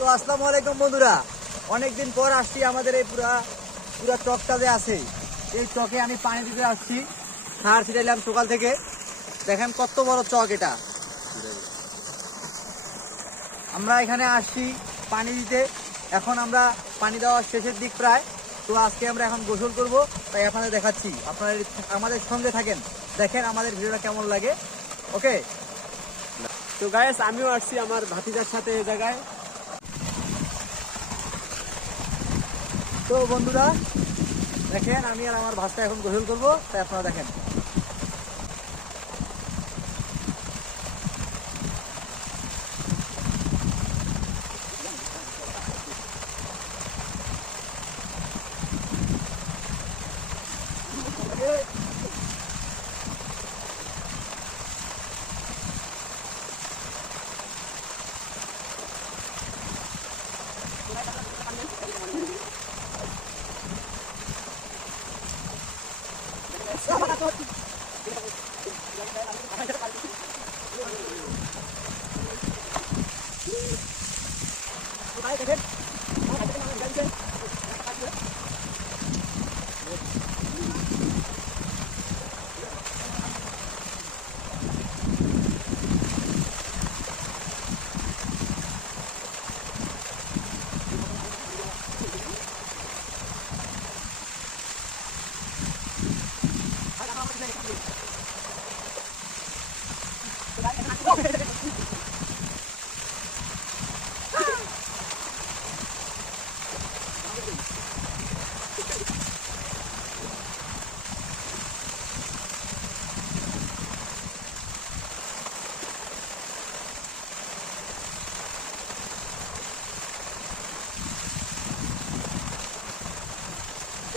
তো আসসালামু আলাইকুম বন্ধুরা। অনেকদিন পর আসছি আমাদের এই পুরা পুরা চকটা যে আছে, এই চকে আমি পানি দিতে আসছি। সার ছিটাইলাম সকাল থেকে। দেখেন কত বড় চক এটা। আমরা এখানে আসছি পানি দিতে। এখন আমরা পানি দেওয়ার শেষের দিক প্রায়। তো আজকে আমরা এখন গোসল করব। তাই আপনাদের দেখাচ্ছি। আপনারা আমাদের সঙ্গে থাকেন। দেখেন আমাদের ভিডিওটা কেমন লাগে। ওকে তো গায়েস আমিও আসছি আমার ভাতিজার সাথে এই জায়গায়। তো বন্ধুরা দেখেন আমি আর আমার ভাষা এখন গোসল করব তাই আপনারা দেখেন। ไปกันเถอะ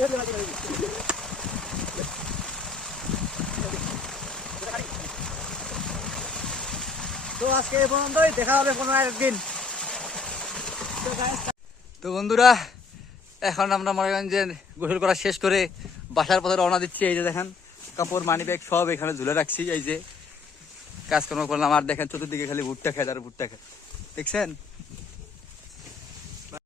여기 가지 여기. তো আজকে এই পর্যন্তই, দেখা হবে কোনো একদিন। তো বন্ধুরা, এখন আমরা মনে যে গোসল করা শেষ করে বাসার পথে রওনা দিচ্ছি। এই যে দেখেন, কাপড়, মানি ব্যাগ সব এখানে ঝুলে রাখছি। এই যে কাজকর্ম করলাম, আর দেখেন চতুর্দিকে খালি ভুট্টা খেয়ে আর ভুট্টা খেয়ে দেখছেন?